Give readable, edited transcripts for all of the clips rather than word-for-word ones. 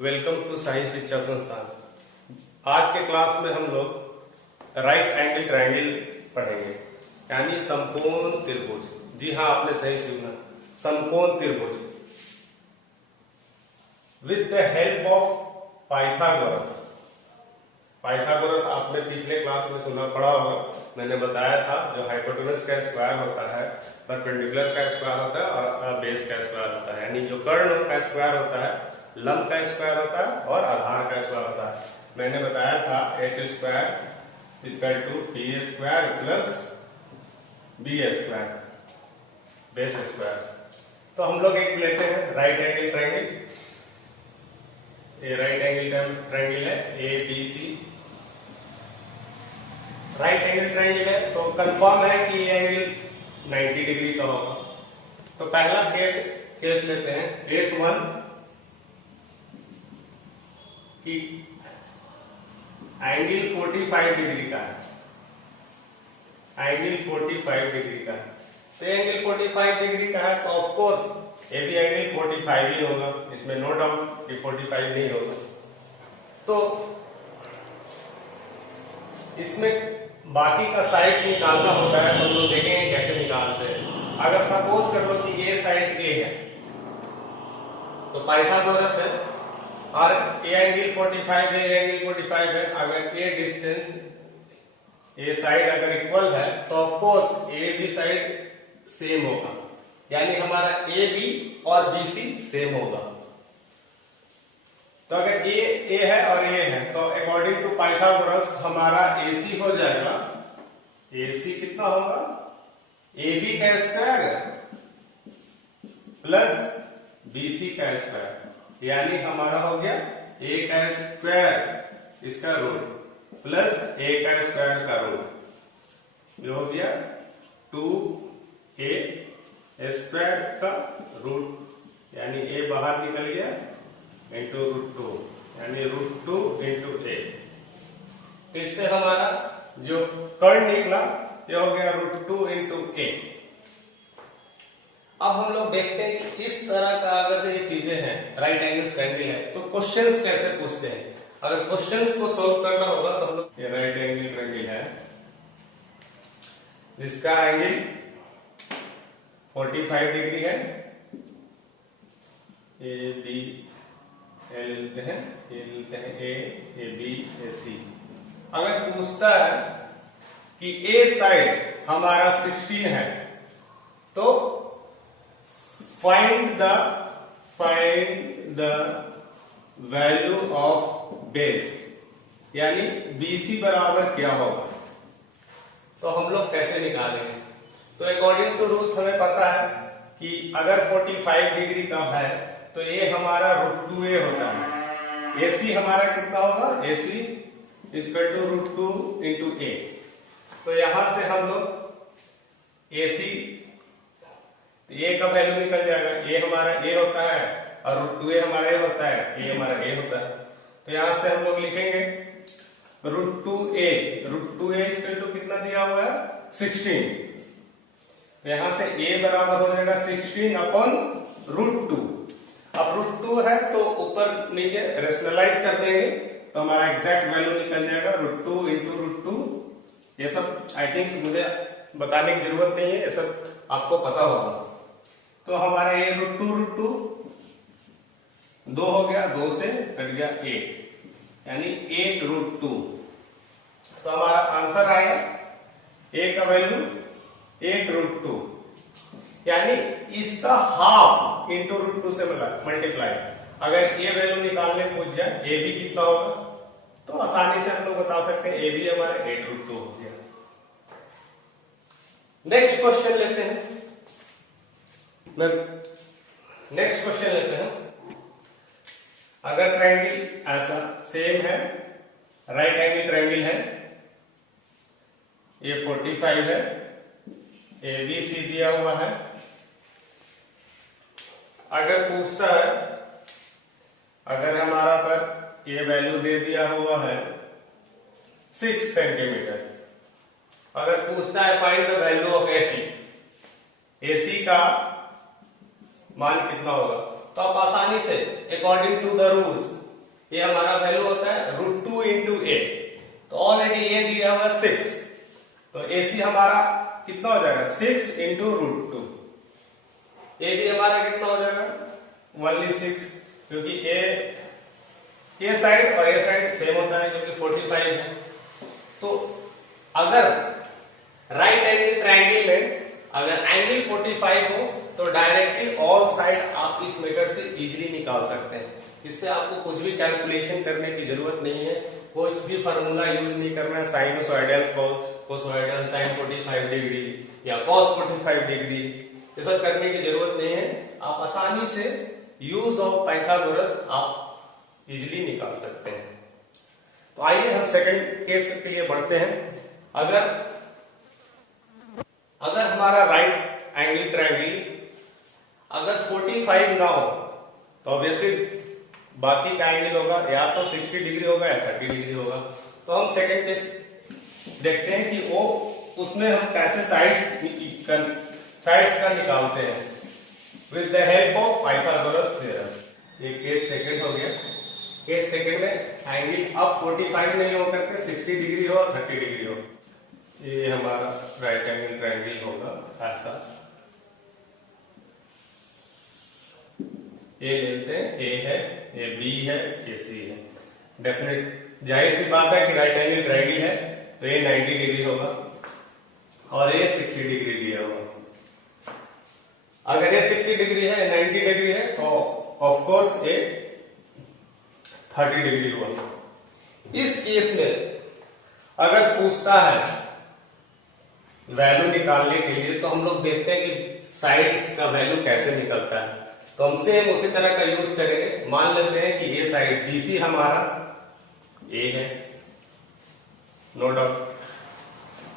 Welcome to Sai शिक्षा संस्थान। आज के क्लास में हम लोग राइट एंगल ट्रायंगल पढ़ेंगे, यानी समकोण त्रिभुज। जी हाँ, आपने सही सुना, समकोण त्रिभुज with the help of Pythagoras. Pythagoras आपने पिछले क्लास में सुना पढ़ा होगा, मैंने बताया था जो हाइपोटेनस का स्क्वायर होता है, परपेंडिकुलर का स्क्वायर होता है और बेस का स्क्वायर होता है, यानी जो कर्ण का स्क्वायर होता है, लंब का स्क्वायर होता है और आधार का स्क्वायर होता है। मैंने बताया था H square equal to P square plus B square base square. तो हम लोग एक लेते हैं राइट एंगल ट्रायंगल। ये राइट एंगल ट्रायंगल है A B C. Right angle triangle है तो कंफर्म है कि ये एंगल 90 डिग्री का होगा। तो पहला केस लेते हैं, केस 1 कि एंगल 45 डिग्री का है। एंगल 45 डिग्री का है, तो एंगल 45 डिग्री का है तो ऑफ कोर्स ये भी एंगल 45 ही होगा, इसमें नो डाउट कि 45 नहीं होगा। तो इसमें बाकी का साइड निकालना होता है, तो हम लोग देखेंगे कैसे निकालते हैं। अगर सपोज कर लो कि ये साइड ए है तो पाइथागोरस है और ए एंगल 45 है, ए एंगल 45 है। अगर ए डिस्टेंस, ए साइड अगर इक्वल है तो of course A B side same होगा, यानी हमारा ए बी और बी सी सेम होगा। तो अगर ए है और ए है तो अकॉर्डिंग टू पाइथागोरस हमारा ए सी हो जाएगा, ए सी कितना होगा, ए बी का स्क्वायर प्लस बी सी का स्क्वायर, यानी हमारा हो गया ए का स्क्वायर इसका रूट प्लस ए का स्क्वायर का रूट, जो हो गया 2a स्क्वायर का रूट, यानी ए बाहर निकल गया इंटू √2, यानी √2 इंटू ए। इससे हमारा जो कर्ण निकला ये हो गया √2 इंटू ए। अब हम लोग देखते हैं कि इस तरह का अगर ये चीजें हैं, राइट एंगल ट्रायंगल है, तो क्वेश्चंस कैसे पूछते हैं। अगर क्वेश्चंस को सॉल्व करना होगा तो हम लोग, ये राइट एंगल ट्रायंगल है जिसका एंगल 45 डिग्री है, ए बी ए लेते हैं, ए बी ए सी। अगर पूछता है कि ए साइड हमारा 16 है तो find the value of base, यानी BC बराबर क्या होगा। तो हम लोग कैसे निकालेंगे, तो अकॉर्डिंग टू रूल्स हमें पता है कि अगर 45 डिग्री का है तो ये हमारा √2a होता है। AC हमारा कितना होगा, AC इक्वल टू √2 इंटू ए। तो यहां से हम लोग AC, ए का वैल्यू निकल जाएगा, ए हमारा ए होता है और √2a हमारा ए होता है, ए हमारा ए होता है। तो यहां से हम लोग लिखेंगे √2a इक्वल टू कितना दिया हुआ है 16। तो यहां से a बराबर हो जाएगा 16 अपॉन √2। अब √2 है तो ऊपर नीचे रेशनलाइज कर देंगे तो हमारा एग्जैक्ट वैल्यू निकल जाएगा √2 इंटू √2। ये सब आई थिंक मुझे बताने की जरूरत नहीं है, ये सब आपको पता होगा। तो हमारा ये √2 2 हो गया, 2 से कट गया 8, यानी 8√2। तो हमारा आंसर आएगा ए का वैल्यू 8√2, यानी इसका हाफ इंटू √2 से मल्टीप्लाई। अगर ये वैल्यू निकालने पूछ जाए ए बी कितना होगा तो आसानी से हम लोग बता सकते हैं ए बी हमारा 8√2 हो गया। नेक्स्ट क्वेश्चन लेते हैं, नेक्स्ट क्वेश्चन लेते हैं। अगर ट्रायंगल ऐसा सेम है, राइट एंगल ट्रायंगल है, ये 45 है, ए बी सी दिया हुआ है। अगर पूछता है, अगर हमारा पर ये वैल्यू दे दिया हुआ है 6 सेंटीमीटर, अगर पूछता है find the value of AC, AC का मान कितना होगा, तो आप आसानी से अकॉर्डिंग टू द रूल्स ये हमारा वैल्यू होता है √2 इंटू ए। तो ऑलरेडी ए दिया हुआ 6, तो AC हमारा कितना हो जाएगा 6 इंटू √2। ए भी हमारा कितना हो जाएगा 1/6, क्योंकि ए साइड और ए साइड सेम होता है क्योंकि 45 है। तो अगर राइट एंगल ट्रायंगल में अगर एंगल 45 हो तो डायरेक्टली ऑल साइड आप इस मेथड से इजीली निकाल सकते हैं। इससे आपको कुछ भी कैलकुलेशन करने की जरूरत नहीं है, कुछ भी फार्मूला यूज नहीं करना है, साइनसोइडल कोसोइडल साइन 45 डिग्री या कॉस 45 डिग्री, ये सब करने की जरूरत नहीं है। आप आसानी से यूज ऑफ पाइथागोरस आप इजीली निकाल सकते हैं। तो आइए हम सेकंड केस के लिए बढ़ते हैं। अगर हमारा राइट एंगल ट्रायंगल अगर 45 ना हो तो ऑब्वियसली बाकी का एंगल होगा या तो 60 डिग्री होगा या 30 डिग्री होगा। तो हम सेकंड केस देखते हैं कि वो उसमें हम कैसे साइड्स का निकालते हैं with the help of Pythagoras theorem. ये केस सेकंड हो गया। केस सेकंड में एंगल अब 45 नहीं हो करके 60 डिग्री हो 30 डिग्री हो। ये हमारा राइट एंगल ट्रायंगल होगा ऐसा। ए लेते हैं, ए है, ये बी है, ये सी है। डेफिनेट जाहिर सी बात है कि राइट एंगल ट्रायंगल है तो ये 90 डिग्री होगा और ये 60 डिग्री दिया होगा। अगर ये 60 डिग्री है 90 डिग्री है तो ऑफ कोर्स ये 30 डिग्री होगा। इस केस में अगर पूछता है वैल्यू निकालने के लिए तो हम लोग देखते हैं कि साइड्स का वैल्यू कैसे निकलता है। तो हम सेम उसी तरह का यूज करेंगे। मान लेते हैं कि ये साइड BC हमारा ए है, नो डाउट।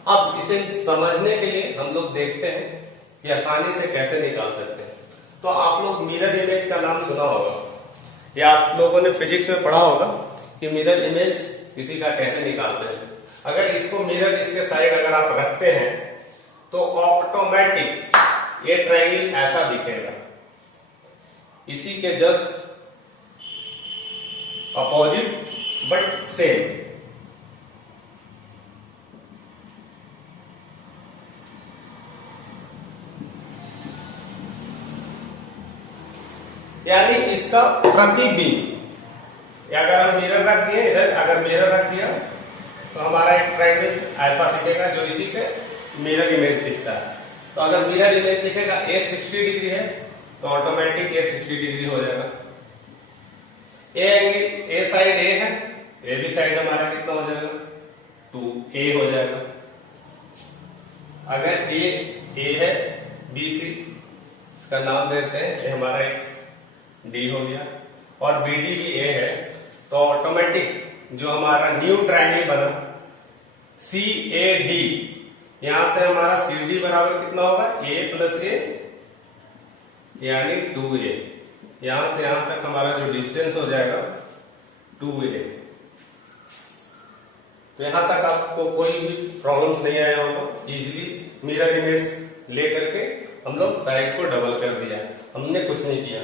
अब इसे समझने के लिए हम लोग देखते हैं कि आसानी से कैसे निकाल सकते हैं। तो आप लोग मिरर इमेज का नाम सुना होगा या आप लोगों ने फिजिक्स में पढ़ा होगा कि मिरर इमेज किसी का कैसे निकालते हैं। अगर इसको मिरर इसके साइड अगर आप रखते हैं तो ऑटोमेटिक ये ट्रायंगल ऐसा दिखेगा, इसी के जस्ट अपोजिट बट सेम। यानी इसका प्रतिबिंब, अगर हम मिरर रख दिए इधर, अगर मिरर रख दिया तो हमारा एक ट्रायंगल ऐसा दिखेगा जो इसी के मिरर इमेज दिखता है। तो अगर मिरर इमेज दिखेगा ए 60 डिग्री है तो ऑटोमेटिक ये 60 डिग्री हो जाएगा। ए एंगल ए साइड ए है, ए बी साइड हमारा कितना हो जाएगा 2a हो जाएगा। अगर ए है BC, इसका नाम देते हैं, ये हमारा एक D हो गया और BD भी A है, तो ऑटोमेटिक जो हमारा न्यू ट्रायंगल बना CAD, यहां से हमारा CD बराबर कितना होगा A प्लस A यानी 2a। यहां से यहां तक हमारा जो डिस्टेंस हो जाएगा 2a। तो यहां तक आपको कोई भी प्रॉब्लम्स नहीं आया होगा। इजीली मिरर इमेज लेकर के हम लोग साइड को डबल कर दिया, हमने कुछ नहीं किया।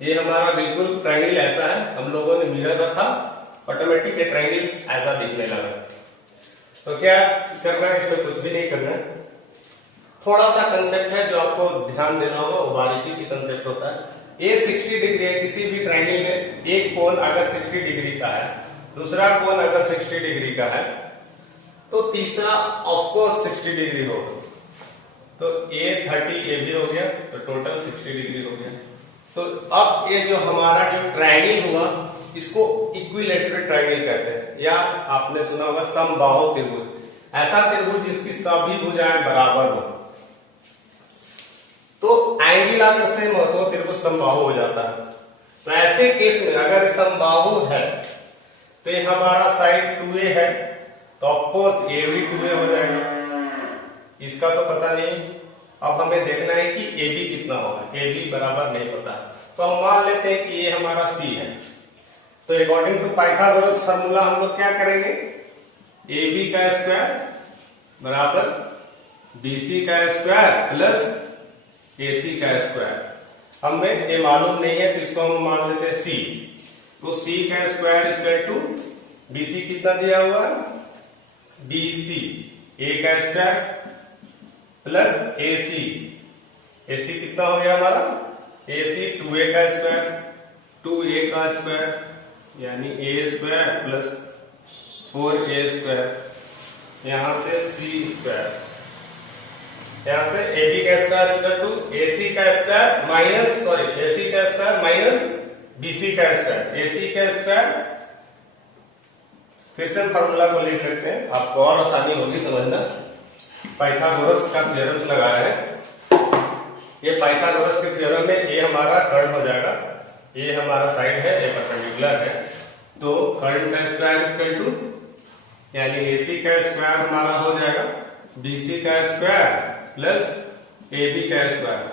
ये हमारा बिल्कुल ट्रायंगल ऐसा है, हम लोगों ने मिरर रखा, ऑटोमेटिक ये ट्रायंगल ऐसा दिखने लगा। तो क्या करना है, इसमें कुछ भी नहीं करना है। थोड़ा सा कंसेप्ट है जो आपको ध्यान देना होगा, वो बारीकी से कंसेप्ट होता है। ये 60 डिग्री है, किसी भी ट्रायंगल में एक कोण अगर 60 डिग्री का है, दूसरा कोण अगर 60 डिग्री का है, तो तीसरा ऑफकोर्स 60 डिग्री होगा। तो A 30 A भी हो गया, तो टोटल 60 डिग्री हो गया। तो अब ये जो हमारा जो ट्रायंगल हुआ इसको इक्विलैटरल ट्रायंगल कहते हैं, या आपने सुना होगा समबाहु त्रिभुज। ऐसा त्रिभुज जिसकी सभी भुजाएं बराबर हो। तो एंगल अगर सेम हो तो त्रिभुज समबाहु हो जाता है। तो ऐसे केस में अगर समबाहु है तो ये हमारा साइड 2a है, तो ऑफकोर्स ये भी 2a हो जाएगा। इसका तो पता नहीं, अब हमें देखना है कि AB कितना होगा। AB बराबर नहीं पता है, तो हम मान लेते हैं कि ये हमारा C है। तो अकॉर्डिंग टू पाइथागोरस फार्मूला हम लोग क्या करेंगे, AB का स्क्वायर बराबर BC का स्क्वायर प्लस AC का स्क्वायर। हमें ये मालूम नहीं है तो इसको हम मान लेते हैं C। तो सी का स्क्वायर इक्वल टू बीसी कितना दिया हुआ है, बीसी ए का स्क्वायर प्लस एसी, एसी कितना हो गया हमारा, एसी 2a का स्क्वायर, 2a का स्क्वायर यानी ए स्क्वायर प्लस 4a स्क्वायर, यहां से सी स्क्वायर, यहां से ab का स्क्वायर इक्वल टू ac का स्क्वायर माइनस ac का स्क्वायर माइनस bc का स्क्वायर, ac का स्क्वायर, फिर से फार्मूला को लिख लेते हैं, आपको और आसानी होगी समझना। पाइथागोरस का थ्योरम लगा रहे हैं, ये पाइथागोरस के थ्योरम में ए हमारा कर्ण हो जाएगा, ये हमारा साइड है, ये परपेंडिकुलर है, तो कर्ण का स्क्वायर इक्वल टू यानी AC का स्क्वायर हमारा हो जाएगा BC का स्क्वायर प्लस AB का स्क्वायर,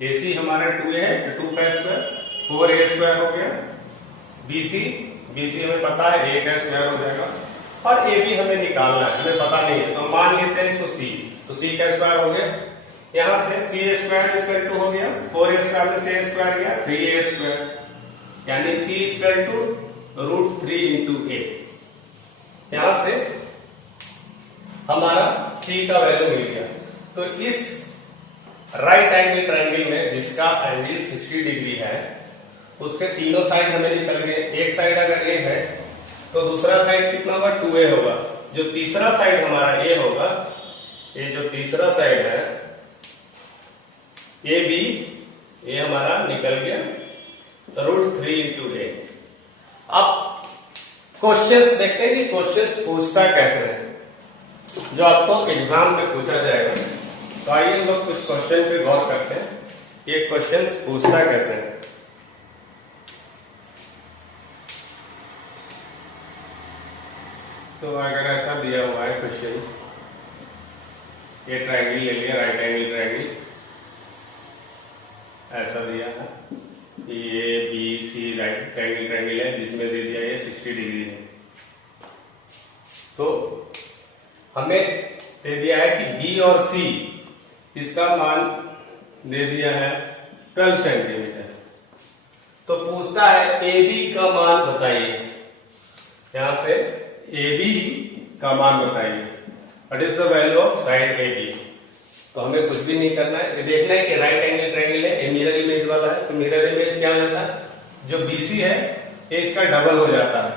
AC हमारा 2a है तो 2 का स्क्वायर 4a स्क्वायर हो गया, BC हमें पता है a का स्क्वायर हो जाएगा, और AB हमें निकालना है, हमें पता नहीं है तो मान लेते हैं इसको C, तो C का स्क्वायर हो गया, यहां से C स्क्वायर इक्वल टू हो गया 4a स्क्वायर में से a स्क्वायर गया 3a स्क्वायर, यानी C equal to √3 into a, यहां से हमारा C का वैल्यू मिल गया। तो इस राइट एंगल ट्रायंगल में जिसका एंगल 60 डिग्री है उसके तीनों साइड हमें निकल गए, एक साइड अगर a है तो दूसरा साइड कितना होगा 2a होगा, जो तीसरा साइड हमारा a होगा, ये जो तीसरा साइड है AB, ये हमारा निकल गया √3 इंटू a। अब क्वेश्चंस देखते हैं कि क्वेश्चंस पूछता कैसे है, जो आपको एग्जाम में पूछा जाएगा। तो आइए हम लोग कुछ क्वेश्चन पे गौर करते हैं, ये क्वेश्चंस पूछता कैसे है। तो अगर ऐसा दिया हुआ है क्वेश्चन, ये ट्रायंगल ले लिया, राइट एंगल ट्रायंगल ऐसा दिया है, ये B C right angle triangle है जिसमें दे दिया ये 60 डिग्री है, तो हमें दे दिया है कि बी और सी इसका मान दे दिया है 12 सेंटीमीटर, तो पूछता है ए बी का मान बताइए, यहां से ए बी का मान बताइए, what is the value of side A B. तो हमें कुछ भी नहीं करना है, ये देखना है कि राइट एंगल ट्रायंगल है, ये मिरर इमेज वाला है, तो मिरर इमेज क्या हो जाता है, जो बीसी है ये इसका डबल हो जाता है,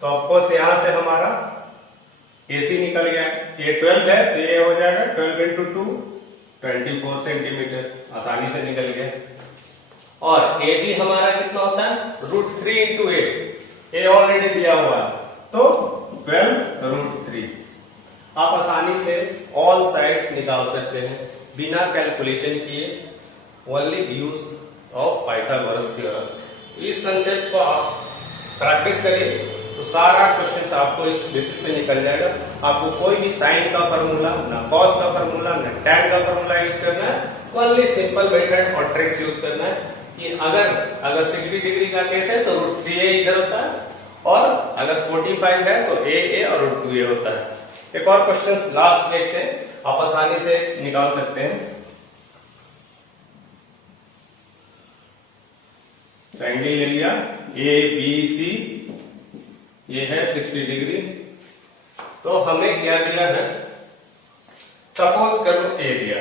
तो ऑफकोर्स यहां से हमारा एसी निकल गया, ये 12 है तो ये हो जाएगा 12 इंटू 2 24 सेंटीमीटर, आसानी से निकल गया। और ए बी हमारा कितना होता है √3 इंटू ए, ये ऑलरेडी दिया हुआ है, तो 12 √3। आप आसानी से ऑल साइड्स निकाल सकते हैं बिना कैलकुलेशन किए, only use of Pythagoras theorem. इस कंसेप्ट को आप प्रैक्टिस करिए तो सारा क्वेश्चंस आपको इस बेसिस पे निकल जाएगा। आपको कोई भी साइन का फार्मूला, ना कॉस का फार्मूला, ना टैन का फार्मूला यूज करना है, ओनली सिंपल मेथड और ट्रिक्स यूज करना है कि अगर 60 डिग्री का केस है तो √3a इधर होता है, और अगर 45 है तो a और √2a होता है। एक और क्वेश्चन लास्ट देखते हैं, आप आसानी से निकाल सकते हैं। ट्रायंगल ले लिया ए बी सी, ये है 60 डिग्री, तो हमें क्या दिया है, सपोज करो ए दिया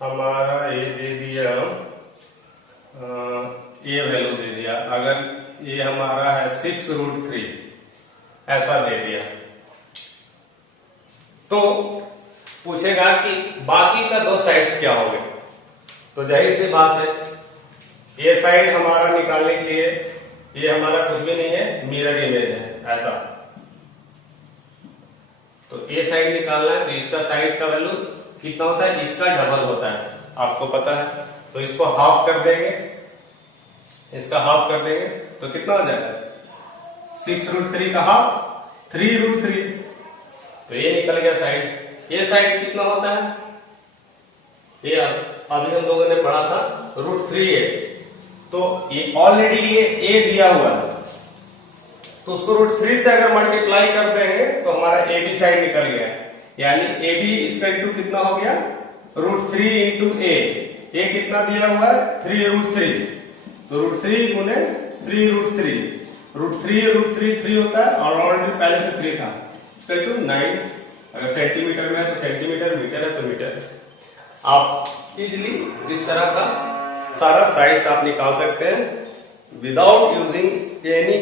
हमारा ए दे दिया, ये वैल्यू दे दिया, अगर ये हमारा है 6√3 ऐसा दे दिया, तो पूछेगा कि बाकी का 2 साइड्स क्या होंगे। तो जाहिर सी बात है, ये साइड हमारा निकालने के लिए ये हमारा कुछ भी नहीं है, मिरर इमेज है ऐसा, तो ये साइड निकालना है, तो इसका साइड का वैल्यू कितना होता है, इसका डबल होता है, आपको पता है। तो इसको हाफ कर देंगे, इसका हाफ कर देंगे तो कितना हो जाएगा, 6√3 का हाफ 3√3, तो ये निकल गया साइड। ये साइड कितना होता है, ये अभी हम लोगों ने पढ़ा था √3a, तो ये ऑलरेडी ये a दिया हुआ है, तो उसको √3 से अगर मल्टीप्लाई कर देंगे तो हमारा ए बी साइड निकल गया, यानी ए बी इक्वल टू कितना हो गया √3 इंटू ए, ए कितना दिया हुआ है 3√3, तो √3 गुने 3√3, √3 3 होता है और ऑलरेडी पहले से 3 था, इक्वल टू 9। अगर सेंटीमीटर में है तो सेंटीमीटर, मीटर है तो मीटर। आप इजिली इस तरह का सारा साइड्स आप निकाल सकते हैं विदाउट यूजिंग एनी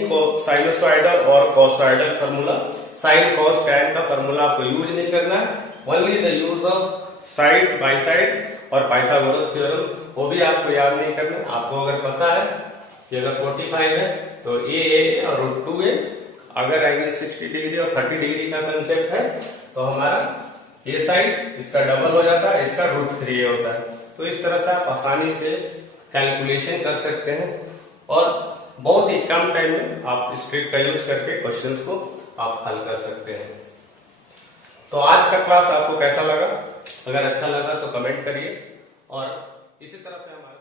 साइनोसॉइडल और कॉसॉइडल फार्मूला। साइन कॉस टैन का फार्मूला आपको यूज नहीं करना है, only the use of side by side और पाइथागोरस थ्योरम, वो भी आपको याद नहीं करना। आपको अगर पता है कि अगर 45 है तो ए और √2a, अगर एंगल 60 डिग्री और 30 डिग्री का कंसेप्ट है तो हमारा ये साइड इसका डबल हो जाता है, इसका √3a होता है। तो इस तरह से आप आसानी से कैलकुलेशन कर सकते हैं और बहुत ही कम टाइम में आप इस ट्रिक का यूज करके क्वेश्चंस को आप हल कर सकते हैं। तो आज का क्लास आपको कैसा लगा? अगर अच्छा लगा तो कमेंट करिए और इसी तरह से हमारे